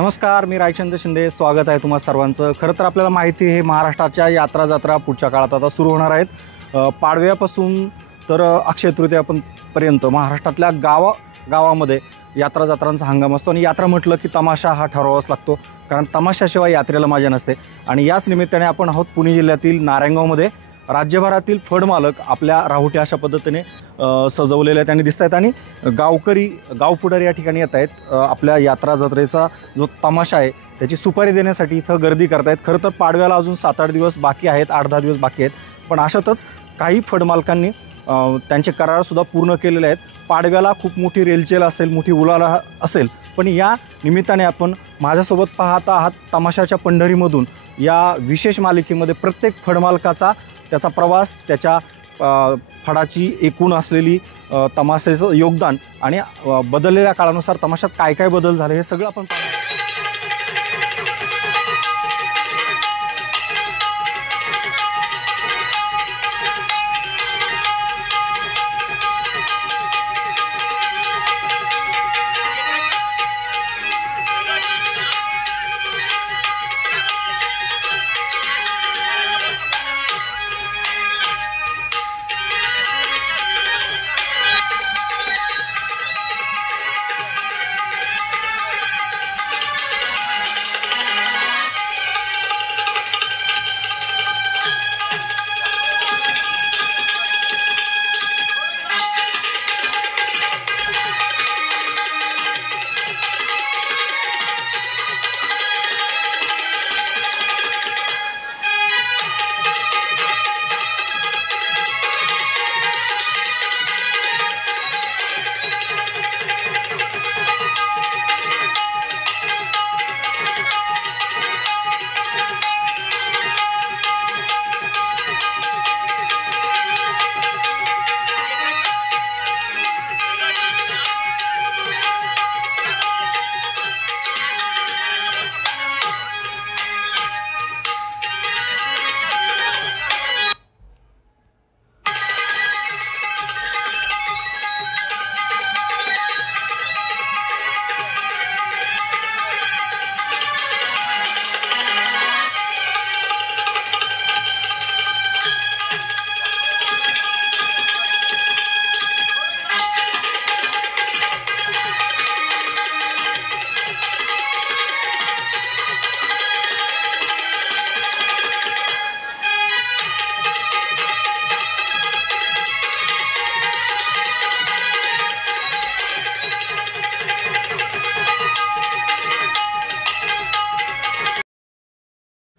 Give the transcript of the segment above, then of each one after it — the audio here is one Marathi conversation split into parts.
नमस्कार, मी रायचंद्र शिंदे. स्वागत आहे तुम्हा सर्वांचं. खरं तर आपल्याला माहिती आहे महाराष्ट्राच्या यात्रा जत्रा पुढच्या काळात आता सुरू होणार आहेत. पाडव्यापासून तर अक्षय तृतीयापर्यंत महाराष्ट्रातल्या गावामध्ये यात्रा जत्रांचा हंगाम असतो आणि यात्रा म्हटलं की तमाशा हा ठरवावाच लागतो, कारण तमाशाशिवाय यात्रेला मजा नसते. आणि याच निमित्ताने आपण आहोत पुणे जिल्ह्यातील नारायणगावमध्ये. राज्यभरातील फडमालक आपल्या राहुटी अशा पद्धतीने सजवलेल्या त्यांनी दिसत आहेत आणि गाव पुढारी या ठिकाणी येत आहेत. आपल्या यात्रा जत्रेचा जो तमाशा आहे त्याची सुपारी देण्यासाठी इथं गर्दी करतायत. खरं तर पाडव्याला अजून 7-8 दिवस बाकी आहेत, 8-10 दिवस बाकी आहेत. पण अशातच काही फडमालकांनी त्यांचे करारसुद्धा पूर्ण केलेले आहेत. पाडव्याला खूप मोठी रेलचेल असेल, मोठी उलाढाल असेल, पण या निमित्ताने आपण माझ्यासोबत पाहत आहात तमाशाच्या पंढरीमधून या विशेष मालिकेमध्ये प्रत्येक फडमालकाचा त्याचा प्रवास, त्याच्या फडाची एकूण असलेली तमाशाचं योगदान आणि बदललेल्या काळानुसार तमाशात काय काय बदल झाले हे सगळं आपण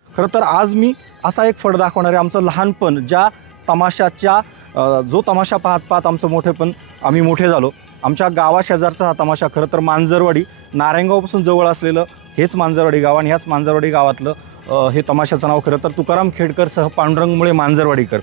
खरं तर आज मी असा एक फड दाखवणार आहे. आमचं लहानपण ज्या तमाशाच्या जो तमाशा पाहत आमचं मोठेपण आम्ही मोठे झालो. आमच्या गावाशेजारचा हा तमाशा खरं तर मांजरवाडी, नारायणगावपासून जवळ असलेलं हेच मांजरवाडी गाव आणि ह्याच मांजरवाडी गावातलं हे तमाशाचं नाव खरं तर तुकाराम खेडकर सह पांडुरंग मुळे मांजरवाडीकर.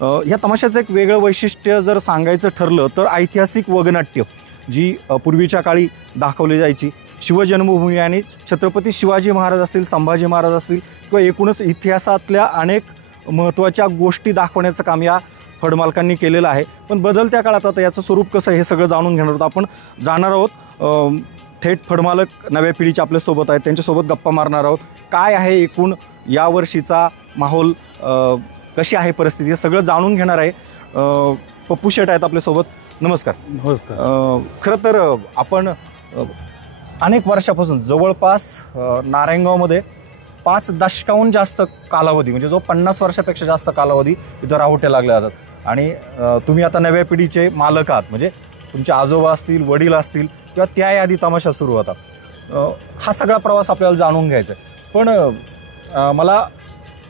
ह्या तमाशाचं एक वेगळं वैशिष्ट्य जर सांगायचं ठरलं तर ऐतिहासिक वगनाट्य जी पूर्वीच्या काळी दाखवली जायची. शिवजन्मभूमी आणि छत्रपती शिवाजी महाराज असतील, संभाजी महाराज असतील किंवा एकूणच इतिहासातल्या अनेक महत्त्वाच्या गोष्टी दाखवण्याचं काम या फडमालकांनी केलेलं आहे. पण बदलत्या काळात आता याचं स्वरूप कसं हे सगळं जाणून घेणार आहोत. आपण जाणार आहोत थेट फडमालक नव्या पिढीचे आपल्यासोबत आहेत, त्यांच्यासोबत गप्पा मारणार आहोत. काय आहे एकूण यावर्षीचा माहोल, कशी आहे परिस्थिती, हे सगळं जाणून घेणार आहे. पप्पू शेट आहेत आपल्यासोबत. नमस्कार. नमस्कार. खरं तर आपण अनेक वर्षापासून जवळपास नारायणगावमध्ये 5 दशकाहून जास्त कालावधी, म्हणजे जो 50 वर्षापेक्षा जास्त कालावधी इथं राहुट्या लागल्या जातात. आणि तुम्ही आता नव्या पिढीचे मालक आहात, म्हणजे तुमचे आजोबा असतील, वडील असतील किंवा त्याआधी तमाशा सुरू होता. हा सगळा प्रवास आपल्याला जाणून घ्यायचा आहे. पण मला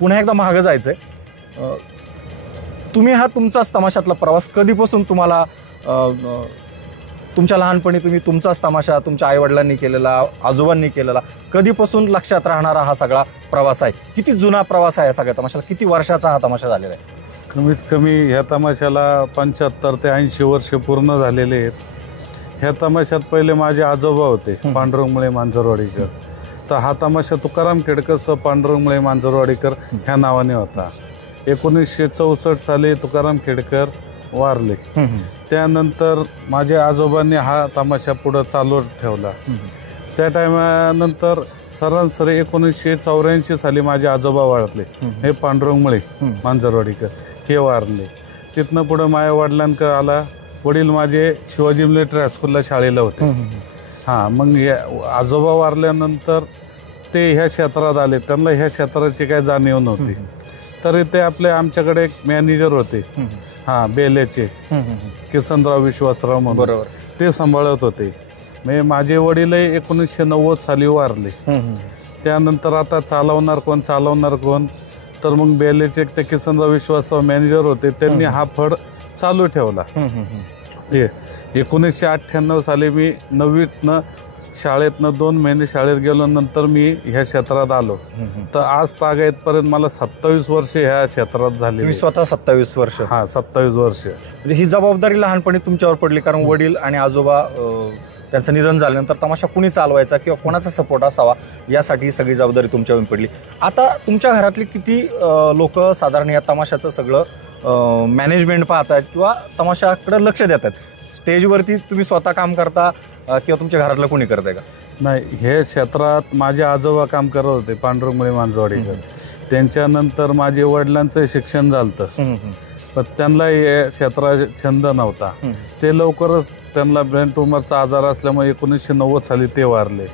पुन्हा एकदा मागं जायचं आहे. तुम्ही हा तुमचाच तमाशातला प्रवास कधीपासून तुम्हाला, तुमच्या लहानपणी तुम्ही तुमचाच तमाशा तुमच्या आईवडिलांनी केलेला, आजोबांनी केलेला, कधीपासून लक्षात राहणारा हा सगळा प्रवास आहे? किती जुना प्रवास आहे या सगळ्या तमाशाला? किती वर्षाचा हा तमाशा झालेला आहे? कमीत कमी ह्या तमाशाला 75 ते 80 वर्ष पूर्ण झालेले आहेत. ह्या तमाशात पहिले माझे आजोबा होते, पांडुरंग मुळे मांजरवाडीकर. तर हा तमाशा तुकाराम खेडकर सह पांडुरंग मुळे मांजरवाडीकर ह्या नावाने होता. 1964 साली तुकाराम खेडकर वारले. त्यानंतर माझ्या आजोबांनी हा तमाशा पुढं चालू ठेवला. त्या टायमानंतर सरासरी 1984 साली माझे आजोबा वारले. हे पांडुरंगमुळे मांजरवाडीकर हे वारले. तिथनं पुढं माझ्या वडिलांकडे आला. वडील माझे शिवाजी मिलिटरी हायस्कूलला शाळेला होते. हां, मग आजोबा वारल्यानंतर ते ह्या क्षेत्रात आले. त्यांना ह्या क्षेत्राची काही जाणीव नव्हती. तरी ते आमच्याकडे एक मॅनेजर होते, हां, बेलेचे, किसनराव विश्वासराव म्हणून, बरोबर, ते सांभाळत होते. म्हणजे माझे वडीलही 1990 साली वारले. त्यानंतर आता चालवणार कोण, तर मग बेलेचे ते किसनराव विश्वासराव मॅनेजर होते. त्यांनी हा फड चालू ठेवला. 1998 साली मी 9वीतनं शाळेतनं 2 महिने शाळेत गेलो. नंतर मी ह्या क्षेत्रात आलो. तर आज तागायतपर्यंत मला 27 वर्ष ह्या क्षेत्रात झाली. तुम्ही स्वतः 27 वर्ष? हां, 27 वर्ष. म्हणजे ही जबाबदारी लहानपणी तुमच्यावर पडली, कारण वडील आणि आजोबा त्यांचं निधन झाल्यानंतर तमाशा कुणी चालवायचा किंवा कोणाचा सपोर्ट असावा यासाठी ही सगळी जबाबदारी तुमच्यावर पडली. आता तुमच्या घरातली किती लोक साधारण या तमाशाचं सगळं मॅनेजमेंट पाहतात किंवा तमाशाकडे लक्ष देतात? स्टेजवरती तुम्ही स्वतः काम करता किंवा तुमच्या घरातलं कोणी करताय का? नाही, हे क्षेत्रात माझे आजोबा काम करत होते, पांडुरंगमुळे मांजरवाडीकर. त्यांच्यानंतर माझे वडिलांचं शिक्षण झालं, पण त्यांना हे क्षेत्रात छंद नव्हता. ते लवकरच त्यांना ब्रेन ट्युमरचा आजार असल्यामुळे 1990 साली ते वारले.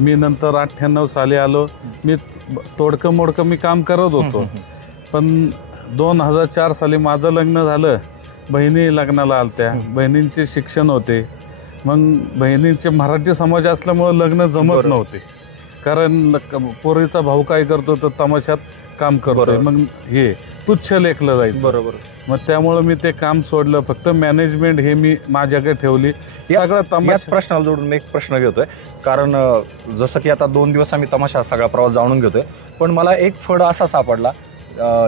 मी नंतर 98 साली आलो. मी तोडकं मोडकं मी काम करत होतो. पण 2004 साली माझं लग्न झालं. बहिणी लग्नाला आलत्या. बहिणींचे शिक्षण होते. मग बहिणींचे मराठी समाज असल्यामुळं लग्न जमत नव्हते. कारण पोरीचा भाऊ काय करतो तर तमाशात काम करतोय. मग हे तुच्छ लेखलं जायचं. बरोबर. मग त्यामुळं मी ते काम सोडलं. फक्त मॅनेजमेंट हे मी माझ्याकडे ठेवली. सगळं तमाशा. प्रश्नाला जोडून मी एक प्रश्न घेतोय, कारण जसं की आता 2 दिवस आम्ही तमाशा सगळा प्रवास जाणून घेतोय, पण मला एक फड असा सापडला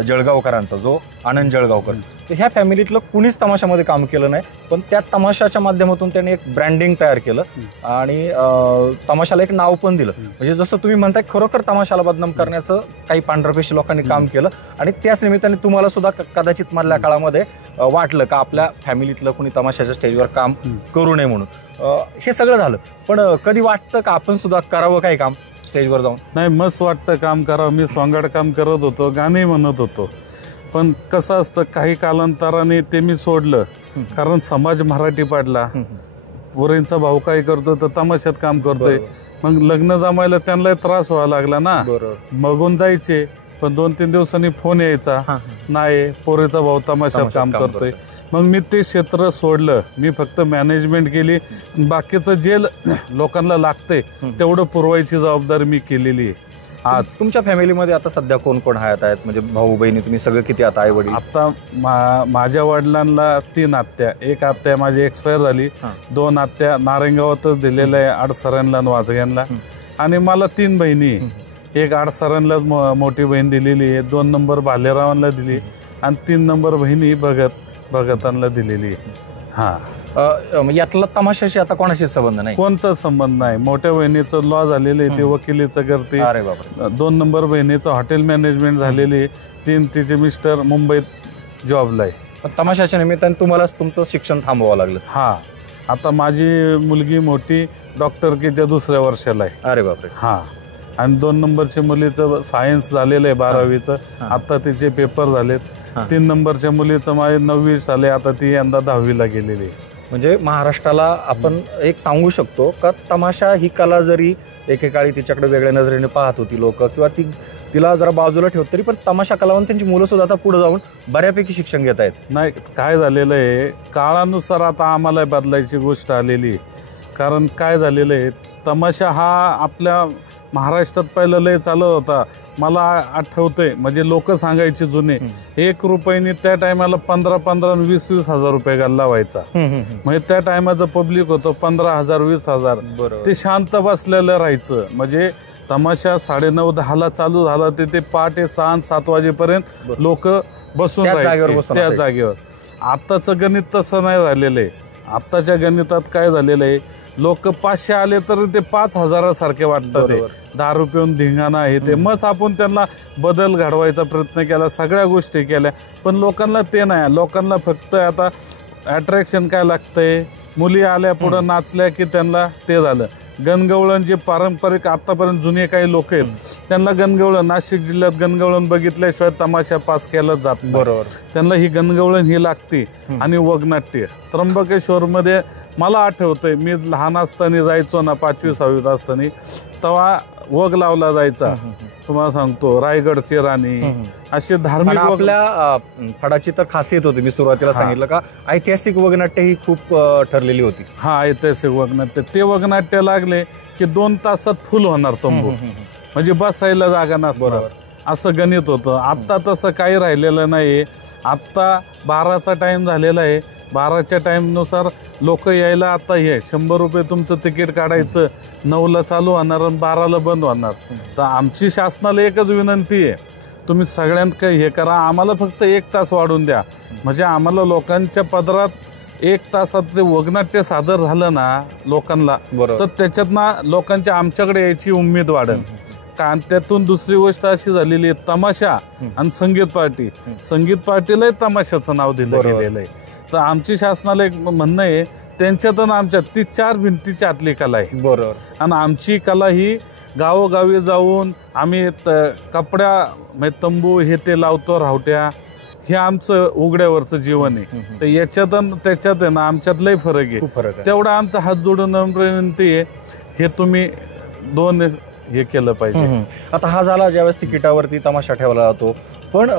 जळगावकरांचा, जो आनंद जळगावकर. तर ह्या फॅमिलीतलं कुणीच तमाशामध्ये काम केलं नाही, पण त्या तमाशाच्या माध्यमातून त्यांनी एक ब्रँडिंग तयार केलं आणि तमाशाला एक नाव पण दिलं. म्हणजे जसं तुम्ही म्हणताय, खरोखर तमाशाला बदनाम करण्याचं काही पांढरपेशी लोकांनी काम केलं. आणि त्याच निमित्ताने तुम्हाला सुद्धा कदाचित मधल्या काळामध्ये वाटलं का आपल्या फॅमिलीतलं कुणी तमाशाच्या स्टेजवर काम करू नये म्हणून. हे सगळं झालं, पण कधी वाटतं का आपण सुद्धा करावं काही काम स्टेजवर जाऊन? नाही, मस्त वाटतं काम करावं. मी सोंगाड काम करत होतो, गाणे म्हणत होतो. पण कसं असतं, काही कालांतराने ते मी सोडलं, कारण समाज मराठी पाडला. पोरींचा भाऊ काय करतो तर तमाशात काम करतोय. मग लग्न जमायला त्यांना त्रास व्हायला लागला ना. बघून जायचे, पण 2-3 दिवसांनी फोन यायचा, नाही पोरीचा भाऊ तमाशात काम करतोय. मग मी ते क्षेत्र सोडलं. मी फक्त मॅनेजमेंट केली. बाकीचं जे लोकांना लागतंय तेवढं पुरवायची जबाबदारी मी केलेली आहे. आज तुमच्या फॅमिलीमध्ये आता सध्या कोण कोण आहेत? म्हणजे भाऊ बहिणी तुम्ही सगळे किती आता? आई वडील? आता माझ्या वडिलांना 3 आत्या. एक आत्या माझी एक्सपायर झाली. 2 आत्या नारायणगावातच दिलेल्या आहे, आडसऱ्यांना आणि वाजग्यांना. आणि मला 3 बहिणी. एक आडसऱ्यांलाच मोठी बहीण दिलेली आहे, 2 नंबर भालेरावांना दिली आणि 3 नंबर बहिणी भगतांना दिलेली आहे. हां, यातला तमाशाशी आता कोणाशी संबंध नाही? कोणचाच संबंध नाही. मोठ्या बहिणीचं लॉ झालेलं आहे, ते वकिलीचं करते. 2 नंबर बहिणीचं हॉटेल मॅनेजमेंट झालेली आहे. 3 तिचे मिस्टर मुंबईत जॉबला आहे. तमाशाच्या निमित्ताने तुम्हाला तुमचं शिक्षण थांबवावं लागलं? हां, आता माझी मुलगी मोठी डॉक्टरकीच्या 2ऱ्या वर्षाला आहे. अरे बापरे. हां, आणि 2 नंबरच्या मुलीचं सायन्स झालेलं आहे 12वीचं. आता तिचे पेपर झालेत. 3 नंबरच्या मुलीचं माझे 9वी साले, आता ती यंदा 10वीला गेलेली आहे. म्हणजे महाराष्ट्राला आपण एक सांगू शकतो का तमाशा ही कला जरी एकेकाळी तिच्याकडे वेगळ्या नजरेने पाहत होती लोक, किंवा तिला जरा बाजूला ठेवत, तरी पण तमाशा कलावंतांची मुलं सुद्धा आता पुढे जाऊन बऱ्यापैकी शिक्षण घेत आहेत. नाही, काय झालेलं आहे, काळानुसार आता आम्हाला बदलायची गोष्ट आलेली आहे. कारण काय झालेलं आहे, तमाशा हा आपल्या महाराष्ट्रात पहिलं लय चालत होता. मला आठवतंय, म्हणजे लोक सांगायचे जुने, 1 रुपयाने त्या टायमाला 15,000 आणि 20,000 हजार रुपये गल्ला व्हायचा. म्हणजे त्या टायमाचं पब्लिक होतं 15,000 20,000. ते शांत बसलेलं राहायचं. म्हणजे तमाशा 9:30-10ला चालू झाला ते पहाटे 6-7 वाजेपर्यंत लोक बसून राहायचे त्या जागेवर. आत्ताचं गणित तसं नाही झालेलं आहे. आत्ताच्या गणितात काय झालेलं आहे, लोक 500 आले तर ते 5,000 सारखे वाटतात. 10 रुपये धिंगाणा आहे ते. मग आपण त्यांना बदल घडवायचा प्रयत्न केला, सगळ्या गोष्टी केल्या, पण लोकांना ते नाही. लोकांना फक्त आता अट्रॅक्शन काय लागतंय, मुली आल्या पुढं नाचल्या की त्यांना ते झालं. गणगवळण जे पारंपरिक आतापर्यंत जुने काही लोक आहेत त्यांना गणगवळण, नाशिक जिल्ह्यात गणगवळण बघितल्याशिवाय तमाशा पास केला जात नाही. बरोबर. त्यांना ही गणगवळण ही लागते. आणि वगनाट्य त्र्यंबकेश्वरमध्ये मला आठवतंय, मी लहान असताना जायचो ना, 5वी-6वीत असताना, तेव्हा वग लावला जायचा. तुम्हाला सांगतो, रायगडची राणी, असे धार्मिक आपल्या फडाची तर खासियत होती, मी सुरुवातीला सांगितलं का ऐतिहासिक वगनाट्य ही खूप ठरलेली होती. हा, ऐतिहासिक वगनाट्य. ते वगनाट्य लागले की 2 तासात फुल होणार तंबू, म्हणजे बसायला जागा नसणार, असं गणित होतं. आत्ता तसं काही राहिलेलं नाही. आत्ता 12चा टाइम झालेला आहे. 12च्या टाइमनुसार लोक यायला आता हे 100 रुपये तुमचं तिकीट काढायचं, 9ला चालू होणार आणि 12ला बंद होणार. तर आमची शासनाला एकच विनंती आहे, तुम्ही सगळ्यांत काही हे करा, आम्हाला फक्त 1 तास वाढून द्या. म्हणजे आम्हाला लोकांच्या पदरात 1 तासात ते वगनाट्य सादर झालं ना लोकांना, तर त्याच्यातनं लोकांच्या आमच्याकडे यायची उमेद वाढेल. कारण त्यातून दुसरी गोष्ट अशी झालेली आहे, तमाशा आणि संगीत पार्टी. संगीत पार्टीलाही तमाशाचं नाव दिलं गेलेलं आहे. तर आमची शासनाला एक म्हणणं आहे, त्यांच्यात आणि आमच्यात ती 4 भिंतीची आतली कला आहे. बरोबर. आणि आमची कला ही गावोगावी जाऊन आम्ही कपड्या म्हणजे तंबू हे ते लावतो, रावट्या, हे आमचं उघड्यावरचं जीवन आहे. तर याच्यात त्याच्यात आहे ना आमच्यात लय फरक आहे. तेवढा आमचा हात जोडून विनंती आहे, हे तुम्ही 2 हे केलं पाहिजे. आता हा झाला ज्यावेळेस तिकिटावरती तमाशा ठेवला जातो, पण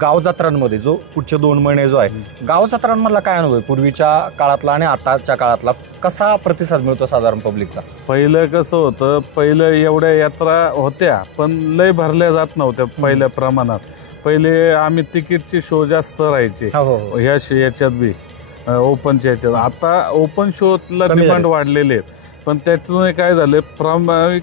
गाव जत्रांमध्ये जो पुढचे 2 महिने जो आहे, गाव जत्रांमधला काय अनुभव आहे पूर्वीच्या काळातला आणि आताच्या काळातला, कसा प्रतिसाद मिळतो साधारण पब्लिकचा? पहिलं कसं होतं, पहिलं एवढ्या यात्रा होत्या पण लय भरल्या जात नव्हत्या पहिल्या प्रमाणात. पहिले आम्ही तिकीटचे शो जास्त राहायचे ह्या याच्यात बी, ओपनच्या याच्यात. आता ओपन शोला डिमांड वाढलेले आहेत, पण त्यातून काय झालं,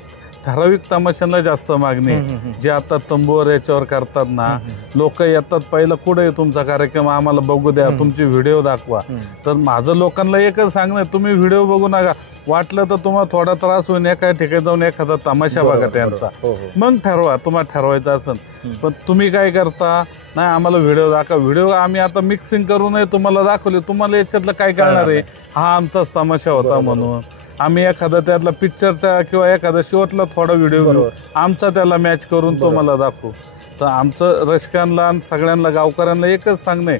ठराविक तमाशांना जास्त मागणी, जे आता तंबूवर याच्यावर करतात ना, लोक येतात, पहिला कुठे तुमचा कार्यक्रम आम्हाला बघू द्या, तुमचे व्हिडिओ दाखवा. तर माझं लोकांना एकच सांगणं, तुम्ही व्हिडिओ बघू नका, वाटलं तर तुम्हाला थोडा त्रास होईल, एका ठिकाणी जाऊन एखादा तमाशा बघा त्यांचा, मग ठरवा तुम्हाला ठरवायचं असेल. पण तुम्ही काय करता, नाही आम्हाला व्हिडिओ दाखवा, व्हिडिओ आम्ही आता मिक्सिंग करूनही तुम्हाला दाखवले, तुम्हाला याच्यातलं काय कळणार आहे, हा आमचाच तमाशा होता म्हणून. आम्ही एखादा त्यातला पिक्चरचा किंवा एखादा शोतला थोडा व्हिडिओ घेऊ, आमचा त्याला मॅच करून तुम्हाला दाखवू. तर आमचं रसिकांना आणि सगळ्यांना गावकऱ्यांना एकच सांगणे,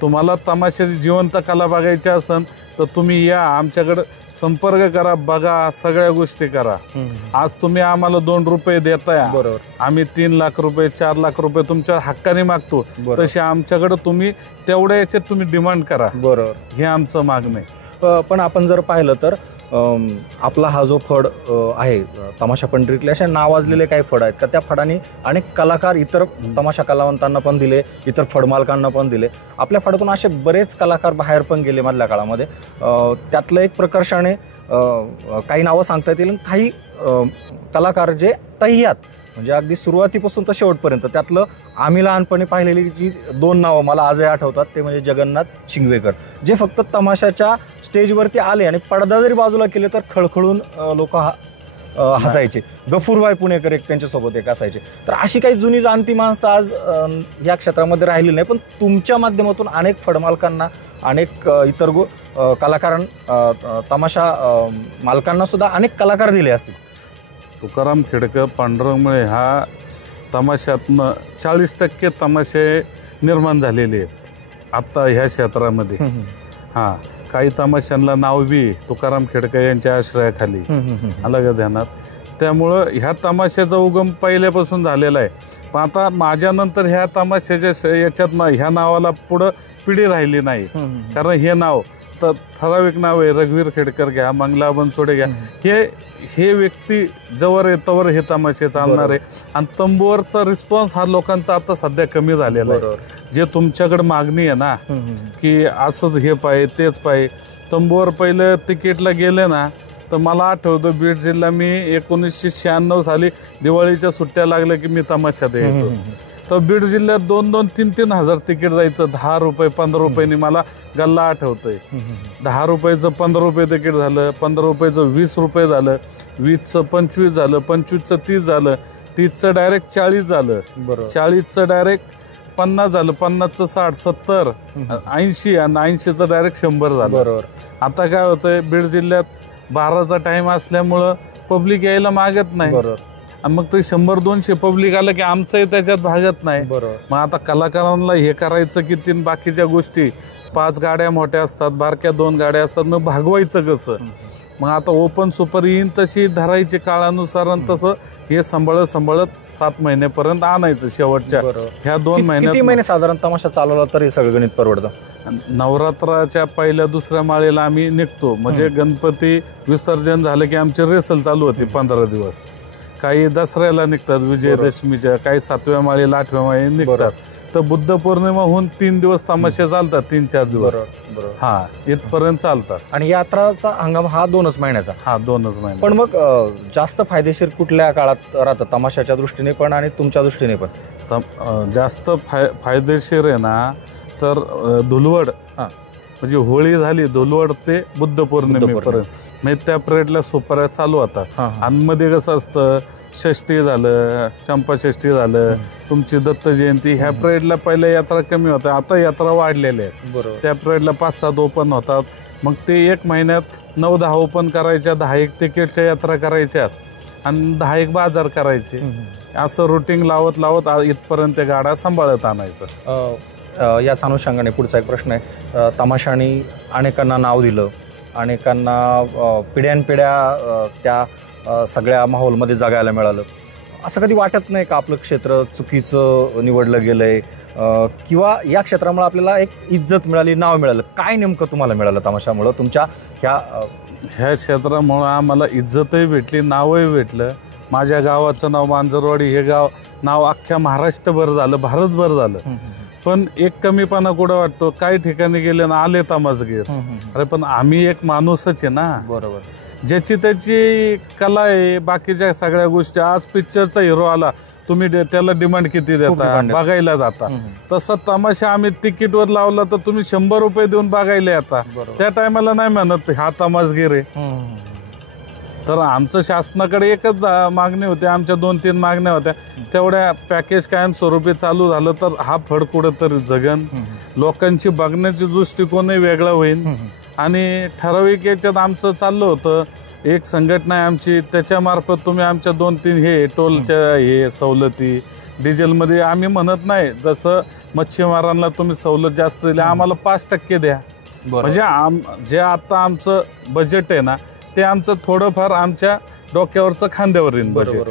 तुम्हाला तमाशाची जिवंत कला बघायची असेल तर तुम्ही या, आमच्याकडे संपर्क करा, बघा, सगळ्या गोष्टी करा. आज तुम्ही आम्हाला 2 रुपये देताय, आम्ही 3 लाख रुपये 4 लाख रुपये तुमच्या हक्काने मागतो, तसे आमच्याकडे तुम्ही तेवढ्या याच्यात तुम्ही डिमांड करा. हे आमचं मागणं आहे. पण आपण जर पाहिलं तर आपला हा जो फड आहे तमाशा पंढरीतले, अशा नावाजलेले काही फड आहेत का, त्या फडाने अनेक कलाकार इतर तमाशा कलावंतांना पण दिले, इतर फड मालकांना पण दिले. आपल्या फडातून असे बरेच कलाकार बाहेर पण गेले मधल्या काळामध्ये. त्यातलं एक प्रकर्षाने काही नावं सांगता येतील, काही कलाकार जे तहियात म्हणजे अगदी सुरुवातीपासून तर शेवटपर्यंत, त्यातलं आम्ही लहानपणी पाहिलेली जी 2 नावं मला आजही आठवतात, ते म्हणजे जगन्नाथ शिंगवेकर, जे फक्त तमाशाच्या स्टेजवरती आले आणि पडदा जरी बाजूला केले तर खळखळून लोक हसायचे. गफूरबाई पुणेकर एक त्यांच्यासोबत एक असायचे. तर अशी काही जुनी जाणती माणसं आज या क्षेत्रामध्ये राहिली नाही, पण तुमच्या माध्यमातून अनेक फडमालकांना, अनेक इतर तमाशा मालकांना सुद्धा अनेक कलाकार दिले असतील. तुकाराम खेडकर, पांडुरंगमुळे हा तमाशातनं 40% तमाशे निर्माण झालेले आहेत आत्ता ह्या क्षेत्रामध्ये. हां, काही तमाशांना नाव बी तुकाराम खेडकर यांच्या आश्रयाखाली आलं का ध्यानात. त्यामुळं ह्या तमाशाचा उगम पहिल्यापासून झालेला आहे. पण आता माझ्यानंतर ह्या तमाशाच्या याच्यात ह्या नावाला पुढं पिढी राहिली नाही, कारण हे नाव तर ठराविक नाव आहे. रघुवीर खेडकर घ्या, मंगला बनसोडे घ्या, हे व्यक्ती जवळ येतवर हे तमाशे चालणार आहे. आणि तंबूवरचा रिस्पॉन्स हा लोकांचा आता सध्या कमी झालेला आहे. जे तुमच्याकडे मागणी आहे ना, की असंच हे पाहिजे तेच पाहिजे. तंबूवर पहिलं तिकीटला गेले ना, तर मला आठवतं बीड जिल्हा मी 1996 साली दिवाळीच्या सुट्ट्या लागल्या की मी तमाशात यायचो. तर बीड जिल्ह्यात 2-2, 3-3 हजार तिकीट जायचं. 10 रुपये 15 रुपयांनी मला गल्ला आठवतोय. 10 रुपयाचं 15 रुपये तिकीट झालं, 15 रुपयाचं 20 रुपये झालं, 20चं 25 झालं, 25चं 30 झालं, 30चं डायरेक्ट 40 झालं, 40चं डायरेक्ट 50 झालं, 50चं 60, 70, 80 आणि 80चं डायरेक्ट 100 झालं. आता काय होतंय, बीड जिल्ह्यात 12चा टाइम असल्यामुळं पब्लिक यायला मागत नाही. बरोबर. आणि मग ते 100-200 पब्लिक आलं की आमचंही त्याच्यात भागत नाही. बरोबर. मग आता कलाकारांना हे करायचं किती आणि बाकीच्या गोष्टी 5 गाड्या मोठ्या असतात, बारक्या 2 गाड्या असतात, मग भागवायचं कसं. मग आता ओपन सुपर येईन तशी धरायची काळानुसार आणि तसं हे सांभाळत 7 महिन्यापर्यंत आणायचं शेवटच्या ह्या 2 महिन्यात. किती महिने साधारण तमाशा चालवला तरी सगळं गणित परवडतं. नवरात्राच्या पहिल्या दुसऱ्या माळेला आम्ही निघतो, म्हणजे गणपती विसर्जन झालं की आमची रेसल चालू होती 15 दिवस. काही दसऱ्याला निघतात, विजयादशमीच्या, काही 7व्या माळेला 8व्या माळेला निघतात. तर बुद्ध पौर्णिमा होऊन 3 दिवस तमाशे चालतात, 3-4 दिवस. हा, इथपर्यंत चालतात. आणि यात्राचा हंगाम हा 2च महिन्याचा. हा 2च महिने. पण मग जास्त फायदेशीर कुठल्या काळात राहतं तमाशाच्या दृष्टीने पण आणि तुमच्या दृष्टीने पण? जास्त फायदेशीर आहे ना तर धुलवड, म्हणजे होळी झाली धुलवड ते बुद्ध पौर्णिमेपर्यंत, म्हणजे त्या पिरियडला सुपाऱ्या चालू होतात. आणि मध्ये कसं असतं, षष्टी झालं, चंपाषष्ठी झालं, तुमची दत्त जयंती, ह्या पिरियडला पहिल्या यात्रा कमी होत्या, आता यात्रा वाढलेल्या आहेत. त्या पिरियडला 5-7 ओपन होतात. मग ते 1 महिन्यात 9-10 ओपन करायच्या, 10-1 तिकीटच्या यात्रा करायच्या आणि 10-1 बाजार करायचे. असं रुटीन लावत इथपर्यंत गाडा सांभाळत आणायचं. याच अनुषंगाने पुढचा एक प्रश्न आहे. तमाशाने अनेकांना नाव दिलं, अनेकांना पिढ्यानपिढ्या त्या सगळ्या माहोलमध्ये जगायला मिळालं. असं कधी वाटत नाही का आपलं क्षेत्र चुकीचं निवडलं गेलंय, किंवा या क्षेत्रामुळे आपल्याला एक इज्जत मिळाली, नाव मिळालं? काय नेमकं तुम्हाला मिळालं तमाशामुळं तुमच्या ह्या क्षेत्रामुळं? आम्हाला इज्जतही भेटली, नावही भेटलं. माझ्या गावाचं नाव मांजरवाडी, हे गाव नाव अख्ख्या महाराष्ट्रभर झालं, भारतभर झालं. पण एक कमीपणा कुठं वाटतो, काही ठिकाणी गेले ना आले तमासगीर. अरे पण आम्ही एक माणूसच आहे ना. बरोबर. ज्याची त्याची कला आहे, बाकीच्या सगळ्या गोष्टी. आज पिक्चरचा हिरो आला, तुम्ही त्याला डिमांड किती देता, बघायला जाता. तसं तमाशा आम्ही तिकीटवर लावला तर तुम्ही 100 रुपये देऊन बघायला येता. त्या टायमाला नाही म्हणत हा तमासगीर आहे. तर आमचं शासनाकडे एकच मागणी होती, आमच्या 2-3 मागण्या होत्या. तेवढ्या पॅकेज कायमस्वरूपी चालू झालं तर हा फड कुठंतरी जगन, लोकांची बघण्याची दृष्टिकोनही वेगळा होईल. आणि ठराविक याच्यात आमचं चाललं होतं, एक संघटना आहे आमची, त्याच्यामार्फत तुम्ही आमच्या 2-3 हे टोलच्या हे सवलती, डिझेलमध्ये आम्ही म्हणत नाही, जसं मच्छीमारांना तुम्ही सवलत जास्त दिली, आम्हाला 5% द्या. म्हणजे जे आता आमचं बजेट आहे ना, ते आमचं थोडंफार आमच्या डोक्यावरचं खांद्यावर येईल बजेट.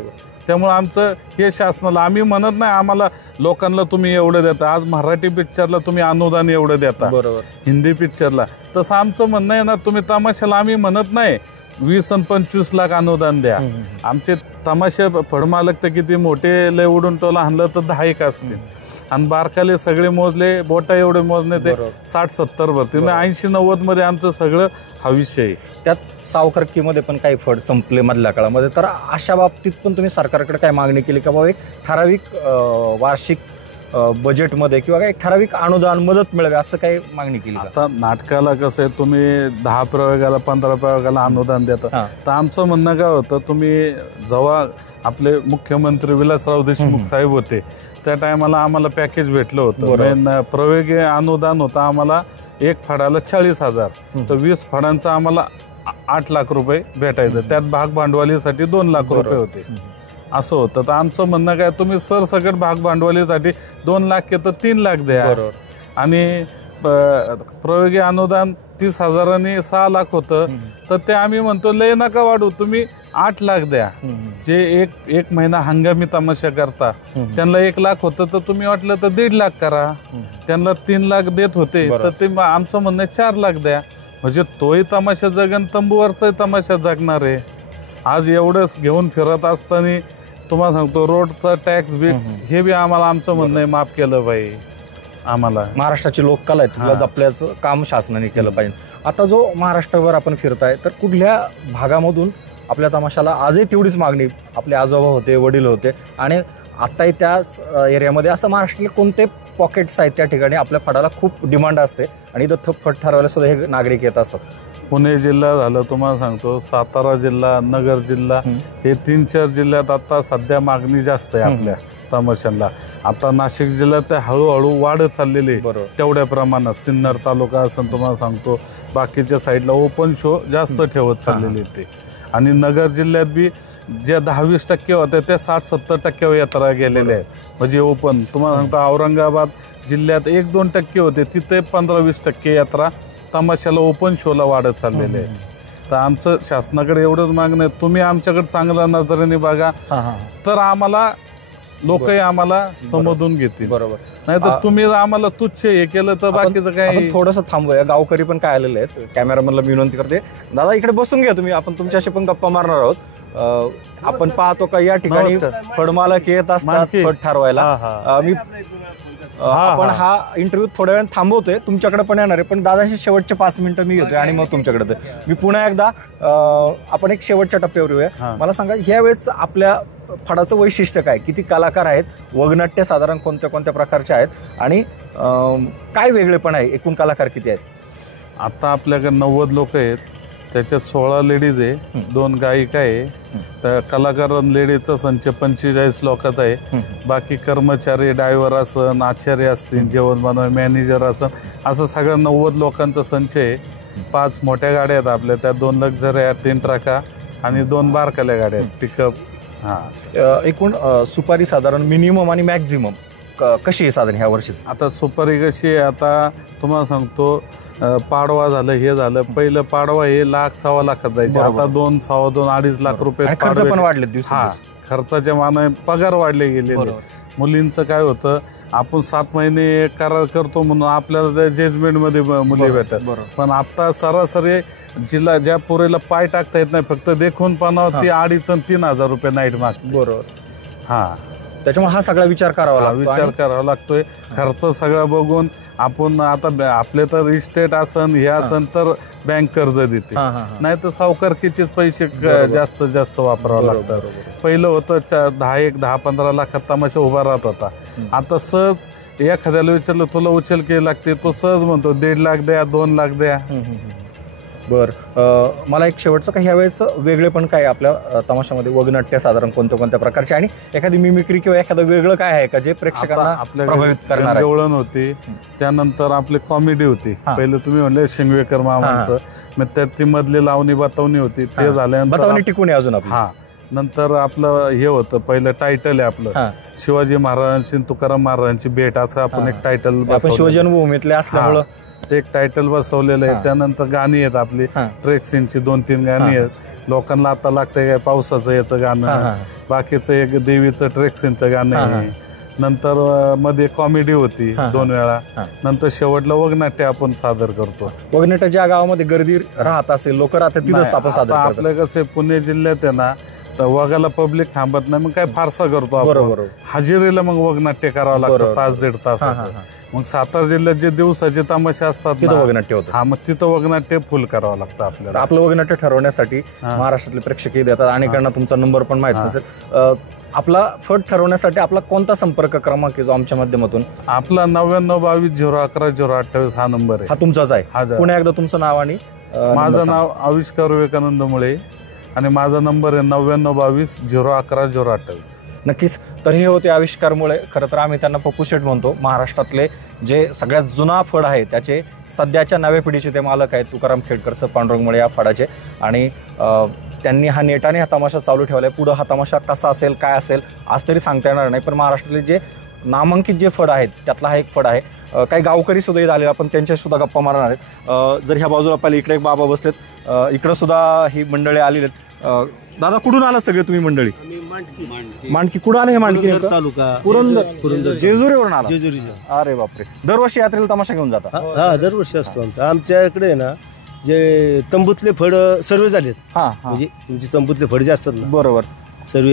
त्यामुळे आमचं हे शासनाला आम्ही म्हणत नाही आम्हाला लोकांना तुम्ही एवढं देता. आज मराठी पिक्चरला तुम्ही अनुदान एवढं देता, हिंदी पिक्चरला. तसं आमचं म्हणणं आहे ना, तुम्ही तमाशाला आम्ही म्हणत नाही 20 आणि 25 लाख अनुदान द्या. आमचे तमाशे फडमालक तर किती मोठे, लय उडून टोला आणलं तर 10-1 असतील, आणि बारकाले सगळे मोजले, बोटा एवढे मोजणे ते 60-70 भरतील. 80-90 मध्ये आमचं सगळं हा विषय आहे. त्यात सावकारकीमध्ये पण काही फड संपले मधल्या काळामध्ये. तर अशा बाबतीत पण तुम्ही सरकारकडे काय मागणी केली का बाबा एक ठराविक वार्षिक बजेटमध्ये किंवा एक ठराविक अनुदान मदत मिळावी, असं काही मागणी केली? आता नाटकाला कसं आहे, तुम्ही 10 प्रयोगाला 15 प्रयोगाला अनुदान देता. तर आमचं म्हणणं काय होतं, तुम्ही जेव्हा आपले मुख्यमंत्री विलासराव देशमुख साहेब होते त्या टायमाला आम्हाला पॅकेज भेटलं होतं. प्रयोगी अनुदान होतं आम्हाला 1 फडाला 40,000, तर 20 फडांचं आम्हाला 8 लाख रुपये भेटायचं. त्यात भाग भांडवलीसाठी 2 लाख रुपये होते, असं होतं. तर आमचं म्हणणं काय, तुम्ही सरसकट भाग भांडवलीसाठी 2 लाख तर 3 लाख द्या. आणि प्रयोगी अनुदान 30,000 6 लाख होतं, तर ते आम्ही म्हणतो लय नका वाढू, तुम्ही 8 लाख द्या. जे एक महिना हंगामी तमाशा करता त्यांना 1 लाख होतं, तर तुम्ही वाटलं तर 1.5 लाख करा. त्यांना 3 लाख देत होते, तर ते आमचं म्हणणं 4 लाख द्या. म्हणजे तोही तमाशा जगन, तंबूवरचाही तमाशा जगणार आहे. आज एवढंच घेऊन फिरत असताना तुम्हाला सांगतो, रोडचा टॅक्स बिक्स हे बी आम्हाला आमचं म्हणणं आहे माफ केलं पाहिजे. आम्हाला महाराष्ट्राची लोककला आहे, तिला जपल्याचं काम शासनाने केलं पाहिजे. आता जो महाराष्ट्रभर आपण फिरताय, तर कुठल्या भागामधून आपल्या तमाशाला आजही तेवढीच मागणी? आपले आजोबा होते, वडील होते, आणि आत्ताही त्याच एरियामध्ये असं महाराष्ट्रातले कोणते पॉकेट्स आहेत त्या ठिकाणी आपल्या फडाला खूप डिमांड असते आणि इथं फड ठरवायला सुद्धा हे नागरिक येत असतात? पुणे जिल्हा झालं, तुम्हाला सांगतो सातारा जिल्हा, नगर जिल्हा, हे 3-4 जिल्ह्यात आता सध्या मागणी जास्त आहे आपल्या तमाशाला. आता नाशिक जिल्ह्यात हळूहळू वाढत चाललेली आहे तेवढ्या प्रमाणात. सिन्नर तालुका असं तुम्हाला सांगतो, बाकीच्या साईडला ओपन शो जास्त ठेवत चाललेले ते. आणि नगर जिल्ह्यात बी ज्या 10-20% होत्या त्या 60-70% यात्रा गेलेल्या आहेत. म्हणजे ओपन तुम्हाला सांगतो औरंगाबाद जिल्ह्यात 1-2% होते, तिथे 15-20% यात्रा तमाशाला ओपन शोला वाढत चाललेले आहे. तर आमचं शासनाकडे एवढंच मागणं आहे, तुम्ही आमच्याकडे चांगल्या नजरेने बघा तर आम्हाला लोकही आम्हाला समजून घेतील. बरोबर. नाही तर तुम्ही आम्हाला तुच्छ हे केलं तर बाकीचं काय. थोडंसं थांबूया, गावकरी पण काय आलेले आहेत. कॅमेरामॅनला मी विनंती करते, दादा इकडे बसून घ्या तुम्ही, आपण तुमच्याशी पण गप्पा मारणार आहोत. आपण पाहतो का या ठिकाणी फडमालक येत असतात फड ठरवायला. मी आपण हा इंटरव्ह्यू थोड्या वेळ थांबवतोय, तुमच्याकडे पण येणार आहे, पण दादाशी शेवटचे 5 मिनिटं मी घेतोय आणि मग तुमच्याकडे मी पुन्हा एकदा आपण एक शेवटच्या टप्प्यावर येऊया. मला सांगा यावेळेस आपल्या फडाचं वैशिष्ट्य काय, किती कलाकार आहेत, वगनाट्य साधारण कोणत्या कोणत्या प्रकारचे आहेत आणि काय वेगळेपण आहे, एकूण कलाकार किती आहेत? आता आपल्याकडे 90 लोक आहेत, त्याच्यात 16 लेडीज आहे, 2 गायिका आहे. तर कलाकार लेडीजचा संच 45 लोकात आहे. बाकी कर्मचारी, ड्रायव्हर असन, आचार्य असतील, जेवण बनवा, मॅनेजर असन, असं सगळं 90 लोकांचा संच आहे. 5 मोठ्या गाड्या आहेत आपल्या, त्या 2 लक्झरी आहेत, 3 ट्रका आणि 2 बारकाल्या गाड्या आहेत, पिकअप. एकूण सुपारी साधारण मिनिमम आणि मॅक्झिमम कशी आहे साधारण ह्या वर्षीच? आता सुपारी कशी आहे, आता तुम्हाला सांगतो, पाडवा झालं, हे झालं, पहिलं पाडवा हे 1-1.25 लाखात जायचे, आता 2, 2.5 लाख रुपये खर्च पण वाढले दिवसा. खर्चाच्या मानाने पगार वाढले गेले. मुलींचं काय होतं, आपण 7 महिने करार करतो म्हणून आपल्याला त्या जजमेंट मध्ये मुली भेटतात, पण आता सरासरी जिला ज्या पोरीला पाय टाकता येत नाही, फक्त देखून पानावर ती 2,500 आणि 3,000 रुपये नाईट मागते. बरोबर. त्याच्यामुळे हा सगळा विचार करावा लागतोय. खर्च सगळा बघून आपण आता आपले तर इस्टेट असन, हे असन तर बँक कर्ज देते, नाही तर सावकारकीचेच पैसे जास्त वापरावं लागतात. पहिलं होतं 10-15 लाखात तमाशा उभा राहत होता. आता सहज एखाद्याला विचारलं तुला उचल केली लागते, तो सहज म्हणतो 1.5 लाख द्या, 2 लाख द्या. मला एक शेवटचं काही ह्यावेळेस वेगळेपण काय आपल्या तमाशामध्ये, वगनाट्य साधारण कोणत्या कोणत्या प्रकारचे आणि एखादी मिमिक्री किंवा एखादं वेगळं काय आहे का जे प्रेक्षकांना प्रभावित करणार? जवळण होती, त्यानंतर आपली कॉमेडी होती. पहिले तुम्ही म्हणले शिंगवेकर मामांचं, मग त्यात ती मधली लावणी बतावणी होती, ते झाल्यानंतर बतावणी टिकून आहे अजून. नंतर आपलं हे होतं, पहिलं टायटल आहे आपलं शिवाजी महाराजांची तुकाराम महाराजांची भेट, असं आपण एक टायटल शिवजन्मभूमीतले असल्यामुळं ते एक टायटल बसवलेलं आहे. त्यानंतर गाणी आहेत आपली, ट्रेक सीनची 2-3 गाणी आहेत. लोकांना आता लागतंय काय पावसाचं याचं गाणं, बाकीचं एक देवीचं ट्रेक सीनचं गाणं आहे. नंतर मध्ये कॉमेडी होती 2 वेळा, नंतर शेवटला वगनाट्य आपण सादर करतो. वगनाट्य ज्या गावामध्ये गर्दी राहत असेल, लोक राहतात तिथंच आपण सादर करतो. आपलं कसं पुणे जिल्ह्यात आहे ना, तर वगाला पब्लिक थांबत नाही, मग काय फारसा करतो आपण. हजेरीला मग वगनाट्य करावं लागतं 1-1.5 तासाचं. मग सातारा जिल्ह्यात जे दिवसाचे तमाशे असतात तिथं वगनाट्य होतं. मग तिथं वगनाट्य फुल करावं लागतं आपल्याला. आपलं वगनाट्य ठरवण्यासाठी महाराष्ट्रातले प्रेक्षकही देतात, अनेकांना तुमचा नंबर पण माहित नसेल. आपला फड ठरवण्यासाठी आपला कोणता संपर्क क्रमांक आहे जो आमच्या माध्यमातून? आपला 99-22-011-028 हा नंबर आहे. हा तुमचाच आहे? पुन्हा एकदा तुमचं नाव आणि? माझं नाव आविष्कार विवेकानंद मुळे आणि माझा नंबर आहे 99-22-011-028. नक्कीच. तर हे होते आविष्कारमुळे. खरं तर आम्ही त्यांना पप्पू शेठ म्हणतो. महाराष्ट्रातले जे सगळ्यात जुना फड आहे त्याचे सध्याच्या नव्या पिढीचे ते मालक आहेत, तुकाराम खेडकर सर, पांडुरंग मुळे या फडाचे. आणि त्यांनी हा नेटाने हा तमाशा चालू ठेवला आहे. पुढं हा तमाशा कसा असेल, काय असेल आज तरी सांगता येणार नाही, पण महाराष्ट्रातले जे नामांकित जे फड आहेत त्यातला हा एक फड आहे. काही गावकरी सुद्धा झालेले, आपण त्यांच्याशी सुद्धा गप्पा मारणार आहेत. जर ह्या बाजूला पाहिलं, इकडे एक बाबा बसलेत, इकडं सुद्धा ही मंडळी आलेली आहेत. दादा कुठून आला सगळे तुम्ही मंडळी? मांडकी. कुठं आले हे मांडकी? तालुका पुरंदर. जेजुरीवरून आला? जेजुरीचा. अरे बापरे. दरवर्षी यात्रेला तमाशा घेऊन जाता? हा, दरवर्षी असतो आमचा. आमच्याकडे ना जे तंबूतले फड सर्व झालेत, म्हणजे तुमची तंबूतले फड जे असतात ना, बरोबर, सर्व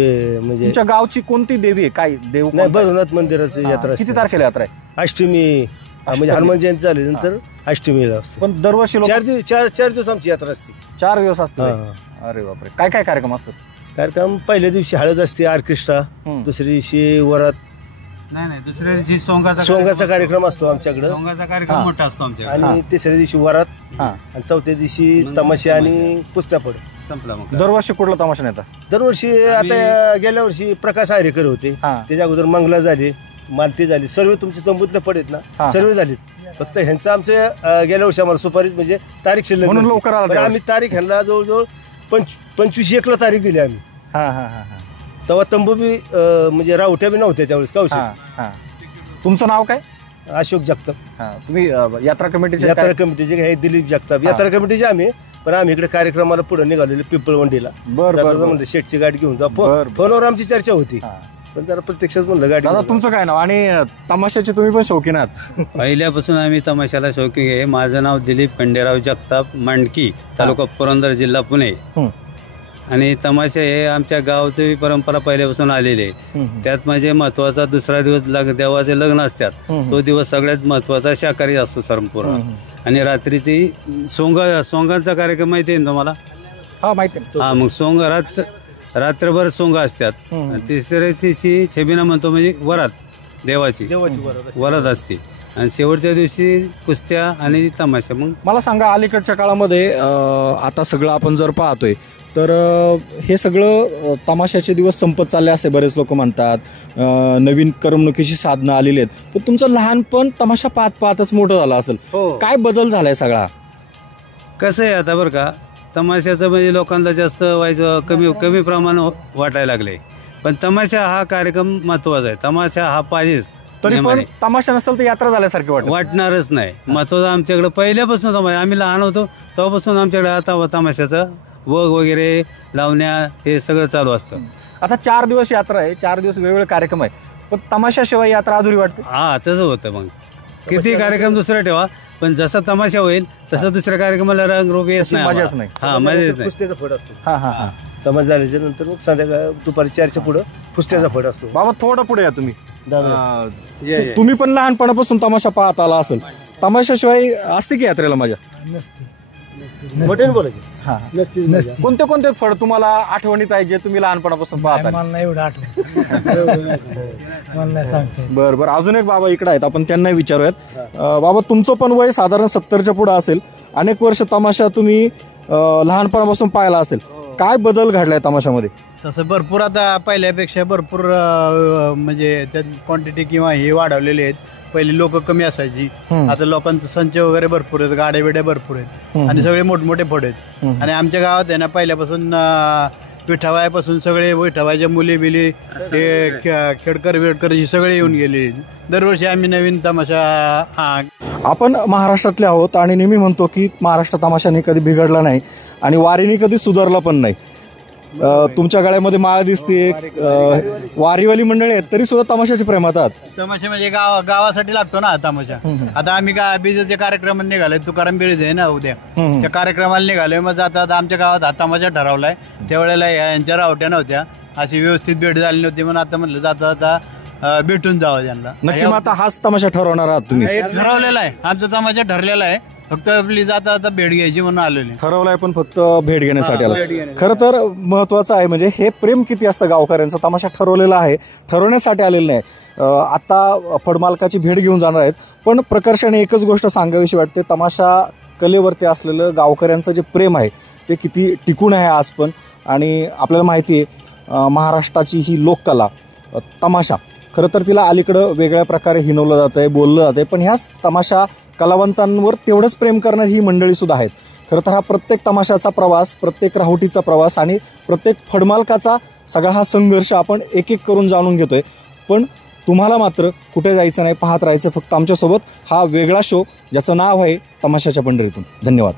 म्हणजे. तुमच्या गावची कोणती देवी आहे? काय देव? नाही, भैरवनाथ मंदिराची यात्रा. किती तारखेला यात्रा आहे? अष्टमी, म्हणजे हनुमान जयंती झाल्यानंतर अष्टमीला असते. पण दरवर्षी 4 दिवस आमची यात्रा असते. 4 दिवस असते? अरे बापरे. काय काय कार्यक्रम असतात? कार्यक्रम पहिल्या दिवशी हळद असते, ऑर्केस्ट्रा. दुसऱ्या दिवशी वरात. नाही, दुसऱ्या दिवशी सोंगाचा कार्यक्रम असतो आमच्याकडे. सोंगाचा कार्यक्रम मोठा असतो आमच्याकडे. आणि तिसऱ्या दिवशी वरात, आणि चौथ्या दिवशी तमाशे आणि कुस्त्या फड संपला. मग दरवर्षी कुठला तमाशा नेता? दरवर्षी आता गेल्या वर्षी प्रकाश आरेकर होते, त्याच्या अगोदर मंगला झाली, मालती झाली, सर्व तुमचे तंबूतले फड आहेत ना, सर्व झालेत. फक्त ह्यांचं आमचं गेल्या वर्षी आम्हाला सुपारी म्हणजे तारीख शिल्लक म्हणून लवकर आला. आम्ही तारीख ह्यांना जवळजवळ 25 एकला तारीख दिली आम्ही. हा हा हा हा तेव्हा तंबू बी म्हणजे रावट्या बी नव्हत्या त्यावेळेस. का हा हा. तुमचं नाव काय? अशोक जगताप. हा, तुम्ही यात्रा कमिटीचे यात्रा कमिटीचे हे दिलीप जगताप. यात्रा कमिटीचे आम्ही, पण आम्ही इकडे कार्यक्रमाला पुढे निघालेलो पिंपळवंडीला. म्हणलं शेटची गाडी घेऊन जा. फोनवर आमची चर्चा होती, पण जरा प्रत्यक्षात म्हणलं गाडी. दादा तुमचं काय नाव आणि तमाशाचे तुम्ही पण शौकीन आहात? पहिल्यापासून आम्ही तमाशाला शौकीन आहे. माझं नाव दिलीप खंडेराव जगताप, मांडकी, तालुका पुरंदर, जिल्हा पुणे. आणि तमाशा हे आमच्या गावची परंपरा पहिल्यापासून आलेली आहे. त्यात म्हणजे महत्वाचा दुसरा दिवस देवाचे लग्न असतात, तो दिवस सगळ्यात महत्वाचा शाकाहारी असतो संपूर्ण. आणि रात्रीची सोंगांचा कार्यक्रम माहिती आहे ना तुम्हाला? हा माहिती आहे. हा, मग सोंग रात्रभर सोंग असतात. तिसऱ्या दिवशी छबिना म्हणतो म्हणजे वरात, देवाची वरात असते. आणि शेवटच्या दिवशी कुस्त्या आणि तमाशा. मग मला सांगा, अलीकडच्या काळामध्ये आता सगळं आपण जर पाहतोय तर हे सगळं तमाशाचे दिवस संपत चालले असे बरेच लोक म्हणतात. नवीन करमणुकीची साधनं आलेली आहेत, पण तुमचं लहानपण तमाशा पाहत पाहतच मोठं झालं असेल. काय बदल झालाय सगळा? कसं आहे आता बरं का, तमाशाचं म्हणजे लोकांना जास्त व्हायचं कमी प्रमाण वाटायला लागले. पण तमाशा हा कार्यक्रम महत्वाचा आहे. तमाशा हा पाहिजेच. तरी पण तमाशा नसेल तर यात्रा झाल्यासारखी वाटणारच नाही. महत्वाचं आमच्याकडे पहिल्यापासून तमाशा, आम्ही लहान होतो तेव्हापासून आमच्याकडे आता तमाशाचं वग वगैरे लावण्या हे सगळं चालू असतं. आता 4 दिवस यात्रा आहे, 4 दिवस वेगवेगळे कार्यक्रम आहे, पण तमाशाशिवाय यात्रा अधुरी वाटते. हा, तसं होतं. मग किती कार्यक्रम दुसरा ठेवा, पण जसा तमाशा होईल तसं दुसऱ्या कार्यक्रमाला रंगरूप येत नाही. मजाच नाही. हा, मजा येत नाही. कुस्त्याचा फड असतो. हा हा हा. तमाशा झाल्याच्या नंतर मग संध्याकाळ दुपारी 4च्या पुढं कुस्त्याचा फड असतो. बाबा थोडं पुढे या तुम्ही. तुम्ही पण लहानपणापासून तमाशा पाहत आला असेल. तमाशाशिवाय असते की यात्रेला मजा? कोणते कोणते फळ तुम्हाला आठवणीत आहे जे तुम्ही लहानपणापासून पाहता? मला नाही एवढं आठवत. मला नाही सांगते. बरं बरं, अजून एक बाबा इकडे आहेत, आपण त्यांना विचारूयात. बाबा तुमचं पण वय साधारण 70च्या पुढे असेल. अनेक वर्ष तमाशा तुम्ही लहानपणापासून पाहिला असेल. काय बदल घडलाय तमाशामध्ये? तसं भरपूर आता पहिल्यापेक्षा भरपूर म्हणजे त्यात क्वांटिटी किंवा हे वाढवलेले आहेत. पहिले लोक कमी असायची, आता लोकांचं संच वगैरे भरपूर आहेत, गाड्या बिड्या भरपूर आहेत आणि सगळे मोठमोठे फड आहेत. आणि आमच्या गावात आहे ना पहिल्यापासून विठावायापासून सगळे विठावायच्या मुली बिली हे खेडकर वेडकर ही सगळे येऊन गेले. दरवर्षी आम्ही नवीन तमाशा. आपण महाराष्ट्रातले आहोत आणि नेहमी म्हणतो की महाराष्ट्र तमाशाने कधी बिघडला नाही आणि वारीने कधी सुधारला पण नाही. तुमच्या गळ्यामध्ये माळ दिसते, वारीवाली मंडळी आहेत तरी सुद्धा तमाशाचे प्रेमात आहात. तमाशा म्हणजे गावासाठी लागतो ना तमाशा. आता आम्ही बीजेचे कार्यक्रम निघाले, तुकाराम बिळीज आहे ना उद्या, त्या कार्यक्रमाला निघाले. मग आता आमच्या गावात हा तमाशा ठरवलाय. त्यावेळेला यांच्या रावट्या नव्हत्या, अशी व्यवस्थित भेट झाली नव्हती, म्हणून आता म्हणलं जाता आता भेटून जावं त्यांना. नक्की मग आता हाच तमाशा ठरवणार आहात तुम्ही? ठरवलेला आहे, आमचा तमाशा ठरलेला आहे. फक्त आपली जाता आता भेट घ्यायची म्हणून आलेली. ठरवलंय पण फक्त भेट घेण्यासाठी आला. खरं तर महत्वाचं आहे म्हणजे हे प्रेम किती असतं गावकऱ्यांचं. तमाशा ठरवलेला आहे, ठरवण्यासाठी आलेलं नाही. आता फडमालकाची भेट घेऊन जाणार आहेत, पण प्रकर्षाने एकच गोष्ट सांगावीशी वाटते. तमाशा कलेवरती असलेलं गावकऱ्यांचं जे प्रेम आहे ते किती टिकून आहे आज पण. आणि आपल्याला माहिती आहे महाराष्ट्राची ही लोककला तमाशा, खरं तर तिला अलीकडं वेगळ्या प्रकारे हिनवलं जातं आहे, बोललं जातं आहे, पण ह्याच तमाशा कलावंतांवर तेवढंच प्रेम करणारी ही मंडळी सुद्धा आहेत. खरं तर हा प्रत्येक तमाशाचा प्रवास, प्रत्येक राहुटीचा प्रवास आणि प्रत्येक फडमालकाचा सगळा हा संघर्ष आपण एक एक करून जाणून घेतोय. पण तुम्हाला मात्र कुठे जायचं नाही, पाहत राहायचं फक्त आमच्यासोबत हा वेगळा शो ज्याचं नाव आहे तमाशाच्या पंढरीतून. धन्यवाद.